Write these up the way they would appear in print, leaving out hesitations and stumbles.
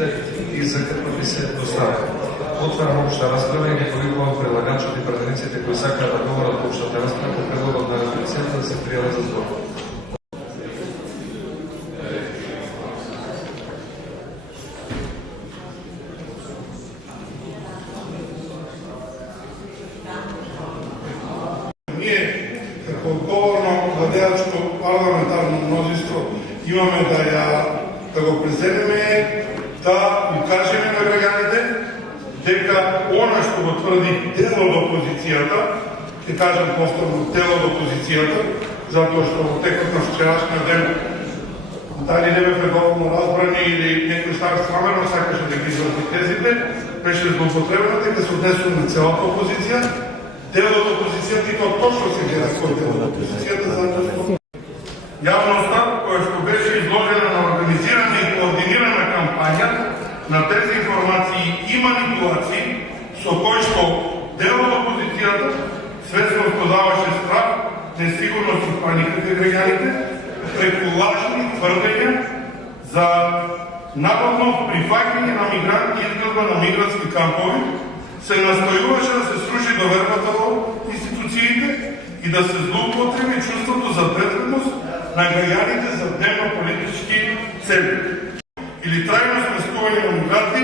документите и за како би се доставило. Отварам општа расправа и ги повикувам прилагачот и пратениците кои сакаат да говорат по општата расправа по предлогот на резолуцијата да се пријават за збор. Ние, како одговорно владеачко парламентарно мнозинство, имаме да го преземеме, да укажеме на граѓаните дека она што го тврди дел од опозицијата, ќе кажам повторно дел од опозицијата, затоа што во текот на вчерашниот ден дали не бевме доволно разбрани или некој намерно сакаше да ги изрази тезите, беше злоупотребено дека се однесува на целата опозиција, дел од опозицијата и тоа точно се гледа кој дел од опозицијата, затоа што јавноста која што беше изложена на организирана и координирана кампања на дезинформации и манипулации, со кој што дел од опозицијата свесно подаваше страх, несигурност и паника кај граѓаните, преку лажни тврдења за нападно прифаќање на мигранти и изградба на мигрантски кампови, се настојуваше да се сруши довербата во институциите и да се злоупотреби чувството за безбедност на граѓаните за дневно-политички цели. Или трајно сместување на мигранти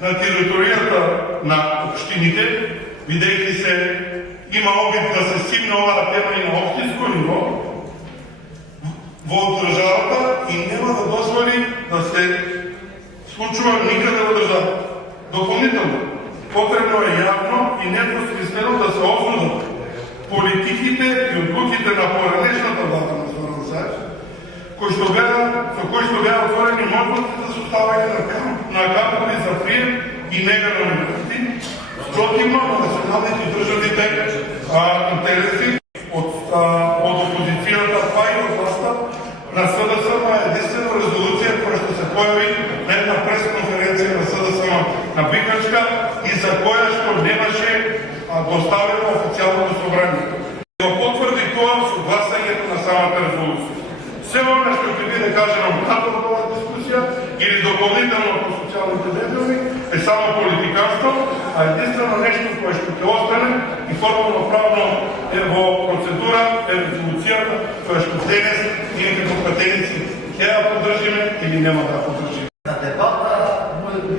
на територијата на општините, бидејќи се има обид да се симне оваа тема и на општинско ниво во државата и нема да дозволи да се случува никаде во државата. Дополнително, потребно е јавно и недвосмислено да се осудат политиките и одлуките на поранешната влада на Зоран Заев, со кои што беа отворени можности за составање на кампови за прием и нега на мигранти, противно на националните и државните интереси од опозицијата, па и од власта на СДСМ единствено резолуција која што се појави на една пресконференција на СДСМ на Бикачка и за која што немаше доставено официјалното собрание. Го потврди тоа со гласањето на самата резолуција. Се она што ќе биде кажено натаму во оваа дискусија или дополнително по социјалните медиуми е само политиканство, а единствено нешто кое што ќе остане и формално правно е во процедура е резолуцијата која што денес ние како пратеници ќе ја поддржиме или нема да ја поддржиме. На дебата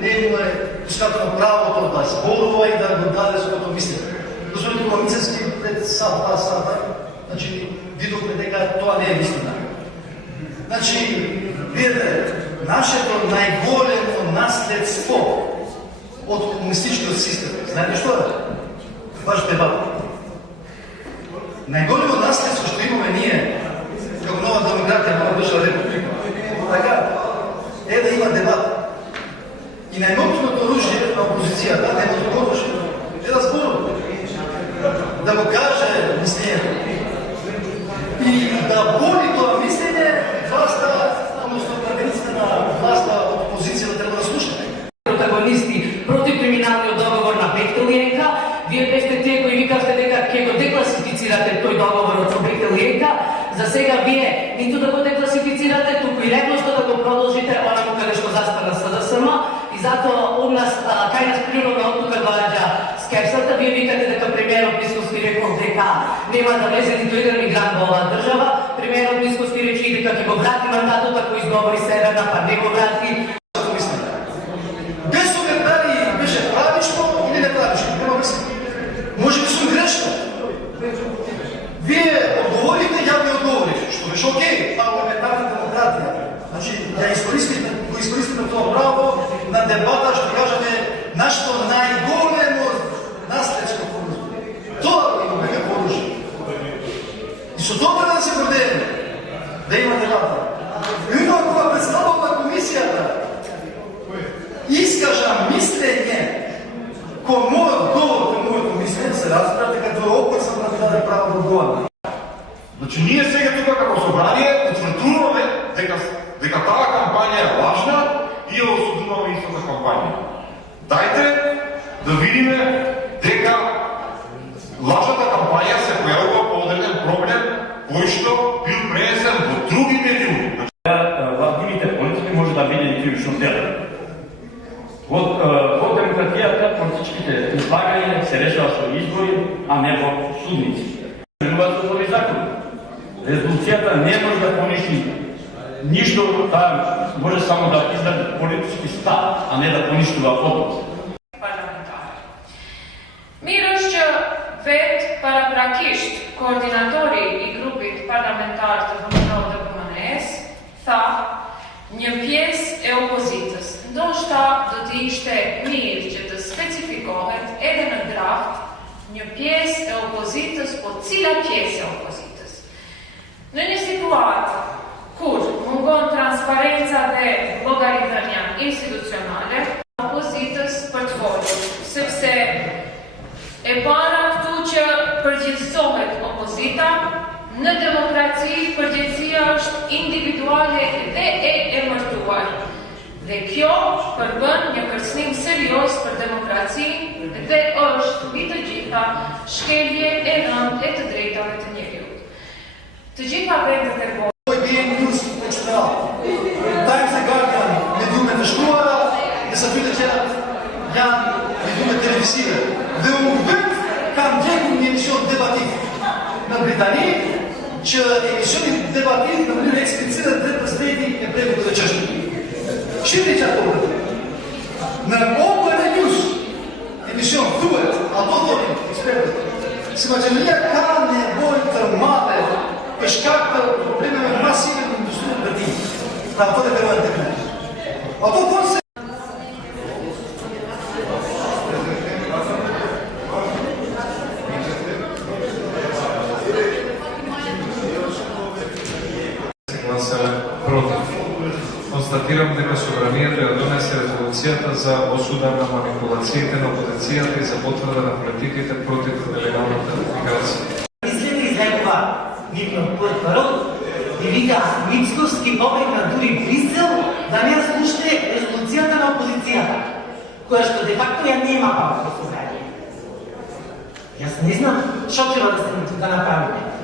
не е искатено правото да зборува и да го даде своето мислење. Господин Комицевски пред два сата, значи видовме дека тоа не е вистина. Значи, видите, нашето најголемо наследство од комунистичкиот систем, знаете што е? Баш дебата. Најголемо наследство што имаме ние, како нова демократија, нова држава република, така, е да има дебат. И најмотивното оружје на опозицијата, најмотивното оружје, е да зборува. Да го каже мислењето. И да боли тоа мислење, власта, односно пратениците на власта од опозицијата треба да слушате. Протагонисти против криминалниот договор на Бехтел и ЕНК, вие бевте тие кои викавте дека ќе го декласифицирате тој договор од Бехтел и ЕНК. За сега вие ниту да го декласифицирате, туку и ревноста да го продолжите онаму каде што застана СДСМ и затоа од нас кај нас природно од тука доаѓа скепсата. Вие викате дека премиерот Мицкоски рекол дека нема да влезе ниту еден мигрант во оваа држава. Премиерот Мицкоски рече дека ќе го врати мандатот ако изговори Северна, па не го врати. Десове дали беше правично или не правично, нема мислење. Може би сум грешно. Вие одговорите, ја ви одговорих, што беше окей, парламентарна демократија. Значи, го искористиме тоа право на дебата, што кажаме нашето најголемо наследство. Тоа имаме како оружје. И со тоа треба да се гордееме, да има дебата. И тоа кога представам на комисијата, искажа мислење, кој мојот говор, кој мојото мислење, се разбира дека тоа опасам да ми даде право да одговарам. Значи, ние сега тука како собрание утврдуваме дека таа кампања е лажна и ја осудуваме истата кампања. Дајте да видиме дека лажната кампања се појавува по одреден проблем кој што бил пренесен во други медиуми. Владимите политики може да биде и кривично дело. Во демократијата политичките излагања се решава со избори, а не во судници. Менуваат со овој закон. Резолуцијата не може да поништи ништо, таа може само да издаде политички став, а не да поништува одлуки. Мирашча вет парапракишт координатори и групи парламентарите во Народа БМНС, та një pjesë e opozitës, ndoshta do të ishte mirë që të specifikohet edhe në draft një pjesë e opozitës, po cila pjesë e opozitës. Në një situatë kur mungon transparenca dhe llogaritënia institucionale, opozitës për të folur, sepse e para këtu që përgjegjësohet opozita. Në demokraci, përgjegjësia është individuale dhe e emërtuar. Dhe kjo përbën një kërcënim serioz për demokraci dhe është mbi të gjitha shkelje e rëndë e të drejtave të njeriut. Të gjitha vendet e botës. BN News Extra, Times and Guardian, mediume të shkruara, dhe sa fytyrë tjerat janë mediume televizive. Dhe unë vetë kam ndjekur një emision debativ në Britani, që emisioni debativ në mënyrë eksplicite drejt mbështetjes e brevit të çështës. Shihni çfarë thotë. Në Open News, emision thuhet, ato thonë ekspertët, si Maqedonia ka nevojë të madhe për shkak të problemeve masive në industrinë e verdimit. Pra ato të bëjnë të këna. Ato thonë se Констатирам дека Собранието ја донесе резолуцијата за осуда на манипулациите на опозицијата и за потврда на политиките против нелегалната миграција. Изгледа излегува нивно портпарол и вика Мицкоски повика дури Брисел да не слушне резолуцијата на опозицијата, која што де факто ја нема право да се прави. Јас не знам што треба да се направи.